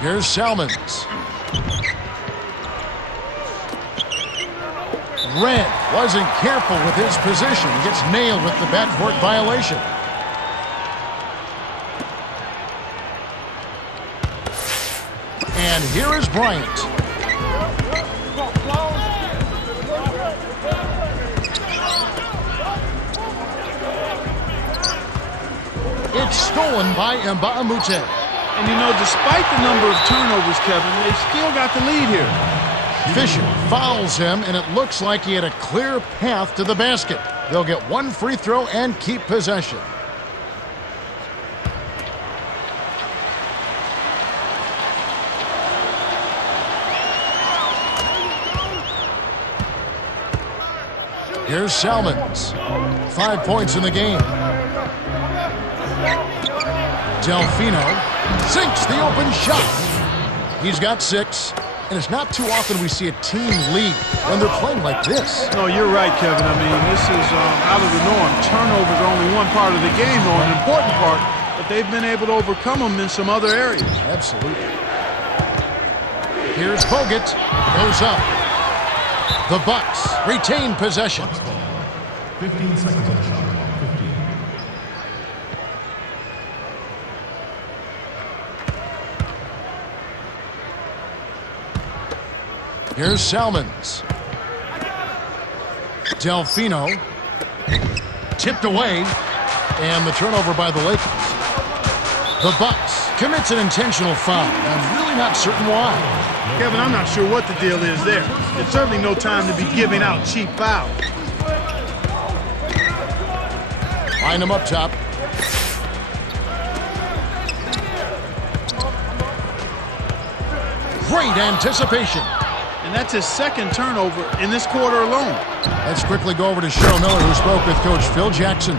Here's Salmons. Red wasn't careful with his position. He gets nailed with the backcourt violation. And here is Bryant. It's stolen by Mbah a Moute. And you know, despite the number of turnovers, Kevin, they've still got the lead here. Fisher fouls him, and it looks like he had a clear path to the basket. They'll get one free throw and keep possession. Here's Salmons. 5 points in the game. Delfino sinks the open shot. He's got 6. And it's not too often we see a team lead when they're playing like this. No, you're right, Kevin. I mean, this is out of the norm. Turnovers are only one part of the game, though, an important part, but they've been able to overcome them in some other areas. Absolutely. Here's Bogut. Goes up. The Bucks retain possession. 15 seconds on the shot. 15. Here's Salmons. Delfino. Tipped away. And the turnover by the Lakers. The Bucks commits an intentional foul. I'm really not certain why. Kevin, I'm not sure what the deal is there. It's certainly no time to be giving out cheap fouls. Line him up top. Great anticipation. And that's his second turnover in this quarter alone. Let's quickly go over to Cheryl Miller, who spoke with Coach Phil Jackson.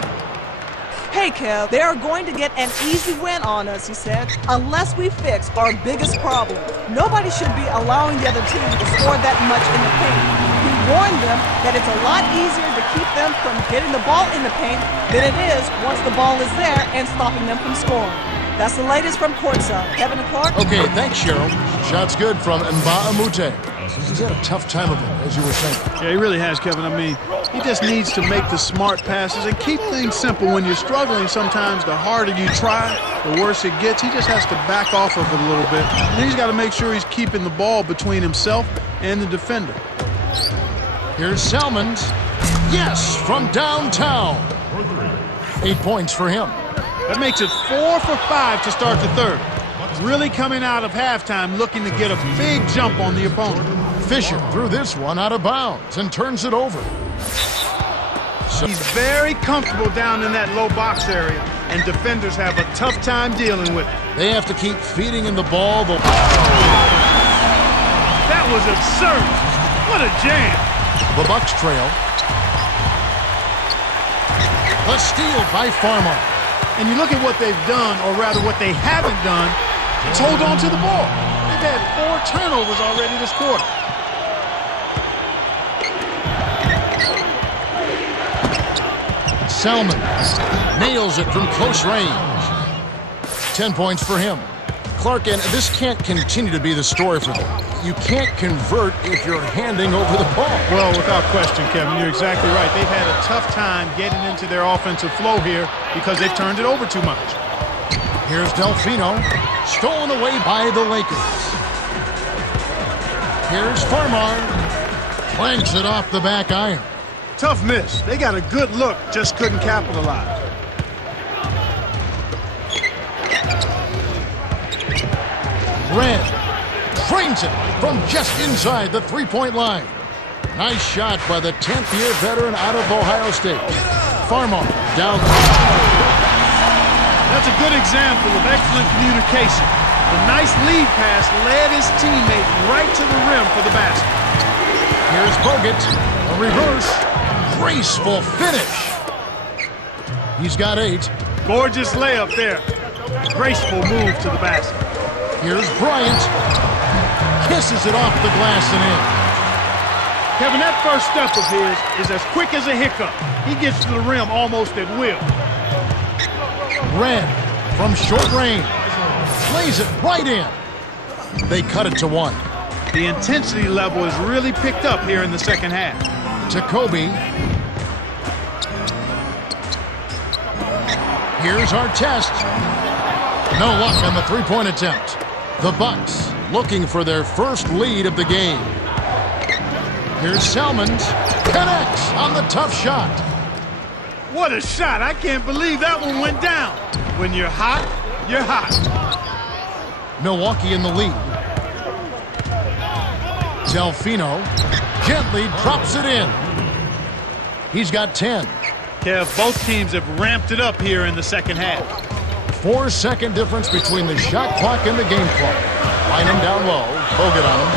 Hey, Kev, they are going to get an easy win on us, he said, unless we fix our biggest problem. Nobody should be allowing the other team to score that much in the paint. He warned them that it's a lot easier to keep them from getting the ball in the paint than it is once the ball is there and stopping them from scoring. That's the latest from courtside. Kevin and Clark. Okay, thanks, Cheryl. Shot's good from Mbah a Moute. He's had a tough time of it, as you were saying. Yeah, he really has, Kevin. I mean, he just needs to make the smart passes and keep things simple. When you're struggling, sometimes the harder you try, the worse it gets. He just has to back off of it a little bit. And he's got to make sure he's keeping the ball between himself and the defender. Here's Salmons. Yes, from downtown. 8 points for him. That makes it 4 for 5 to start the third. Really coming out of halftime looking to get a big jump on the opponent. Fisher threw this one out of bounds and turns it over. So he's very comfortable down in that low box area, and defenders have a tough time dealing with it. They have to keep feeding him the ball. That was absurd. What a jam. The Bucks trail. A steal by Farmer. And you look at what they've done, or rather what they haven't done, is hold on to the ball. They've had 4 turnovers already this quarter. Salmons nails it from close range. 10 points for him. Clark, and this can't continue to be the story for them. You can't convert if you're handing over the ball. Well, without question, Kevin, you're exactly right. They've had a tough time getting into their offensive flow here because they've turned it over too much. Here's Delfino, stolen away by the Lakers. Here's Farmar, clanks it off the back iron. Tough miss. They got a good look, just couldn't capitalize. Red trains it from just inside the three-point line. Nice shot by the 10th-year veteran out of Ohio State. Farmar down. That's a good example of excellent communication. The nice lead pass led his teammate right to the rim for the basket. Here's Bogut, a reverse, graceful finish. He's got 8. Gorgeous layup there. Graceful move to the basket. Here's Bryant, kisses it off the glass and in. Kevin, that first step of his is as quick as a hiccup. He gets to the rim almost at will. Red from short range, lays it right in. They cut it to 1. The intensity level is really picked up here in the second half. To Kobe. Here's Artest. No luck on the three-point attempt. The Bucks looking for their first lead of the game. Here's Salmons. Connects on the tough shot. What a shot. I can't believe that one went down. When you're hot, you're hot. Milwaukee in the lead. Delfino gently drops it in. He's got 10. Kev, both teams have ramped it up here in the second half. 4-second difference between the shot clock and the game clock. Bynum down low. Bogut on him.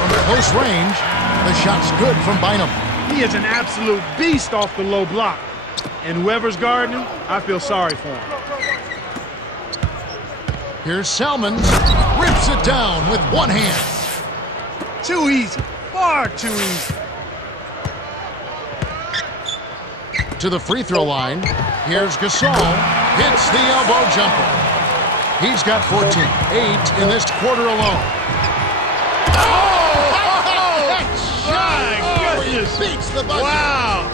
From close range, the shot's good from Bynum. He is an absolute beast off the low block. And whoever's guarding him, I feel sorry for him. Here's Salmons. Rips it down with one hand. Too easy. Far too easy. To the free throw line. Here's Gasol. Hits the elbow jumper. He's got 14. 8 in this quarter alone. My goodness. Beats the buzzer. Wow.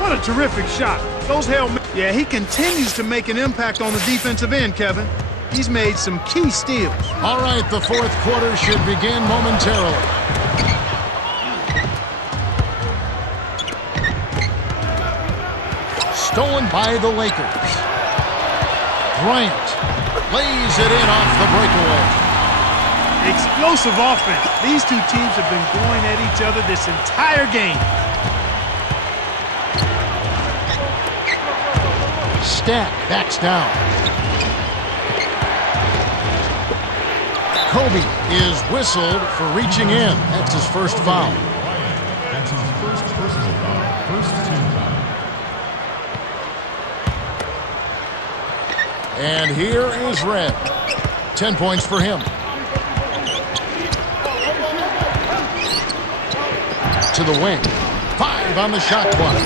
What a terrific shot. Those Yeah, he continues to make an impact on the defensive end, Kevin. He's made some key steals. All right, the fourth quarter should begin momentarily. Stolen by the Lakers. Bryant lays it in off the breakaway. Explosive offense. These two teams have been going at each other this entire game. Stack backs down. Kobe is whistled for reaching in. That's his first foul. That's his first personal foul. First team foul. And here is Red. 10 points for him. To the wing. 5 on the shot clock.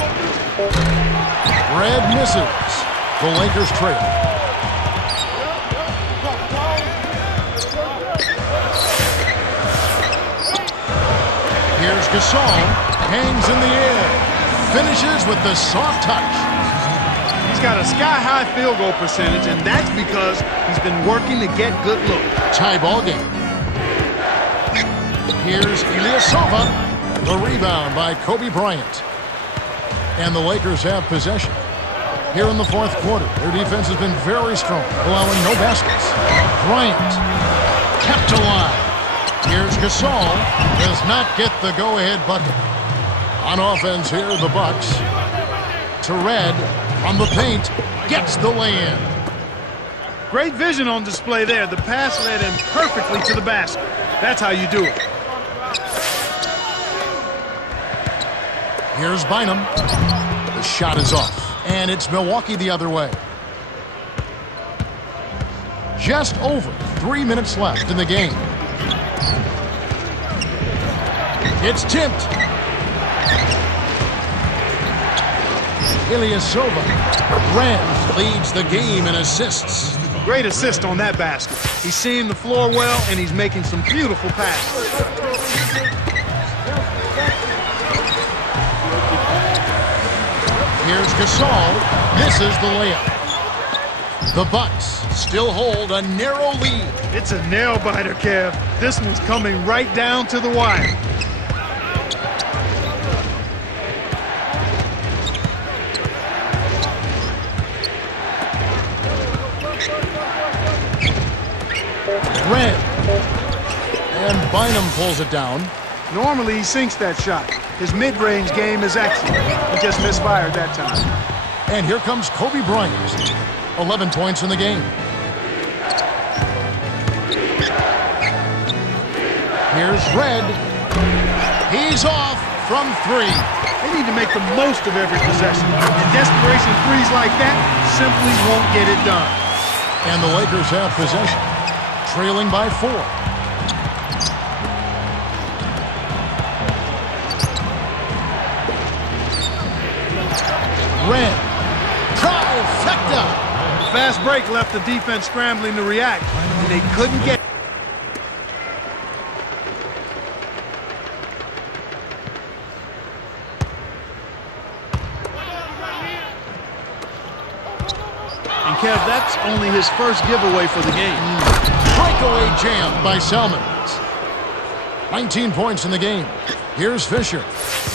Red misses. The Lakers trail. Here's Gasol. Hangs in the air. Finishes with the soft touch. He's got a sky-high field goal percentage, and that's because he's been working to get good looks. Tie ball game. Here's Ilyasova. The rebound by Kobe Bryant. And the Lakers have possession. Here in the fourth quarter, their defense has been very strong, allowing no baskets. Bryant kept alive. Here's Gasol. Does not get the go-ahead bucket. On offense here, the Bucks. To Red. From the paint, gets the lay-in. Great vision on display there. The pass led him perfectly to the basket. That's how you do it. Here's Bynum. The shot is off, and it's Milwaukee the other way. Just over 3 minutes left in the game. It's tipped. Ilyasova. Red leads the game in assists. Great assist on that basket. He's seeing the floor well, and he's making some beautiful passes. Here's Gasol. Misses the layup. The Bucks still hold a narrow lead. It's a nail-biter, Kev. This one's coming right down to the wire. Red. And Bynum pulls it down. Normally, he sinks that shot. His mid-range game is excellent. He just misfired that time. And here comes Kobe Bryant. 11 points in the game. Here's Red. He's off from 3. They need to make the most of every possession. And desperation threes like that simply won't get it done. And the Lakers have possession, trailing by 4. Red. Trifecta. The fast break left the defense scrambling to react, and they couldn't get. Kev, that's only his first giveaway for the game. Breakaway jam by Salmons. 19 points in the game. Here's Fisher.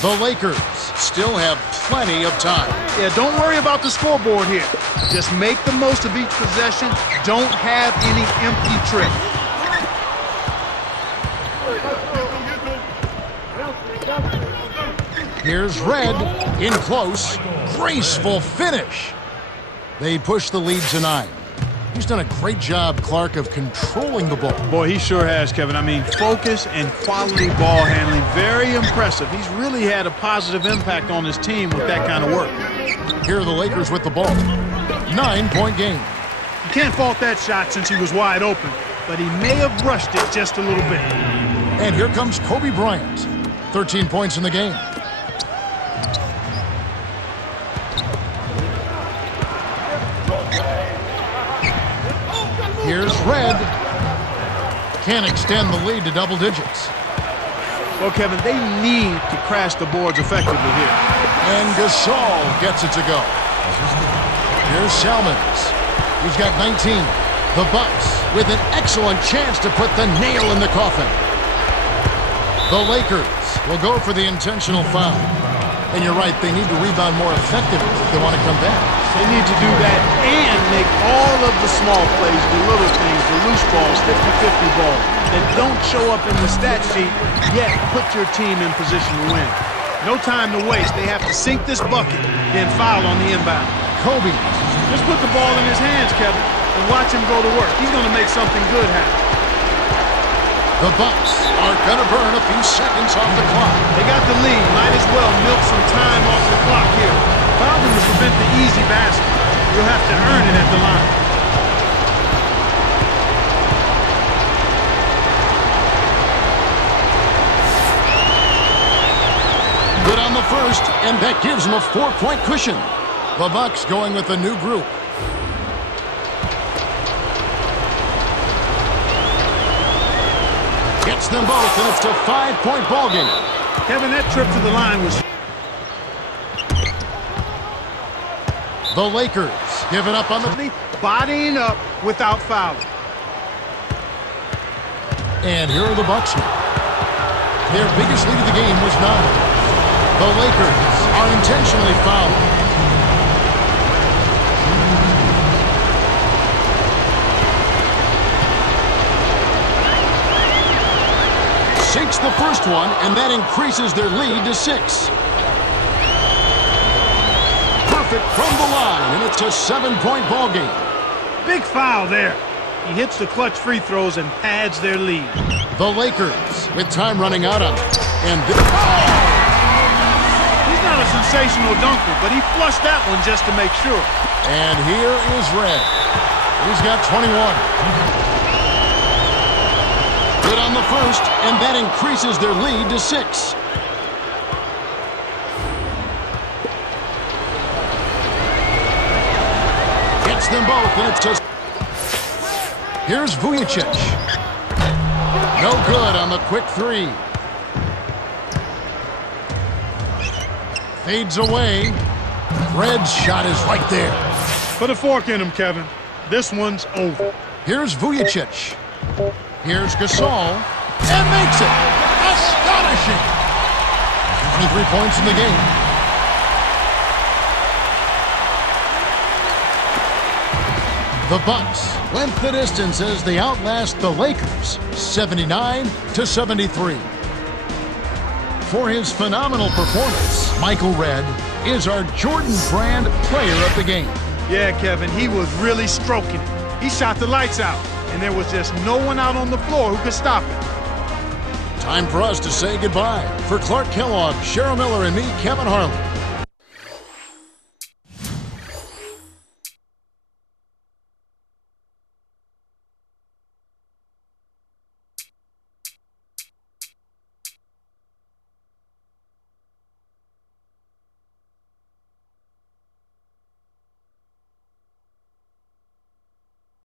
The Lakers still have plenty of time. Yeah, don't worry about the scoreboard here. Just make the most of each possession. Don't have any empty trips. Here's Red in close. Graceful finish. They push the lead to 9. He's done a great job, Clark, of controlling the ball. Boy, he sure has, Kevin. I mean, focus and quality ball handling. Very impressive. He's really had a positive impact on his team with that kind of work. Here are the Lakers with the ball. 9-point game. You can't fault that shot since he was wide open, but he may have rushed it just a little bit. And here comes Kobe Bryant. 13 points in the game. Here's Red. Can't extend the lead to double digits. Well, Kevin, they need to crash the boards effectively here. And Gasol gets it to go. Here's Salmons. He's got 19. The Bucks with an excellent chance to put the nail in the coffin. The Lakers will go for the intentional foul. And you're right, they need to rebound more effectively if they want to come back. They need to do that and make all of the small plays, the little things, the loose balls, 50-50 balls that don't show up in the stat sheet, yet put your team in position to win. No time to waste. They have to sink this bucket, then foul on the inbound. Kobe. Just put the ball in his hands, Kevin, and watch him go to work. He's going to make something good happen. The Bucks are going to burn a few seconds off the clock. They got the lead. Might as well milk some time off the clock here. Foul them to prevent the easy basket. You'll have to earn it at the line. Good on the first, and that gives them a 4-point cushion. The Bucks going with a new group. Gets them both, and it's a 5-point ball game. Kevin, that trip to the line was... The Lakers giving up on the... bodying up without fouling. And here are the Bucks now. Their biggest lead of the game was 9. The Lakers are intentionally fouling. Sinks the first one, and that increases their lead to 6. Perfect from the line, and it's a 7-point ball game. Big foul there. He hits the clutch free throws and pads their lead. The Lakers with time running out on them. And he's not a sensational dunker, but he flushed that one just to make sure. And here is Red. He's got 21. Good on the first, and that increases their lead to 6. Gets them both, and it's just... Here's Vujacic. No good on the quick 3. Fades away. Red's shot is right there. Put a fork in him, Kevin. This one's over. Here's Vujacic. Here's Gasol, and makes it. Astonishing. 23 points in the game. The Bucks went the distance as they outlast the Lakers, 79-73. For his phenomenal performance, Michael Redd is our Jordan Brand player of the game. Yeah, Kevin, he was really stroking it. He shot the lights out, and there was just no one out on the floor who could stop it. Time for us to say goodbye. For Clark Kellogg, Cheryl Miller, and me, Kevin Harlan,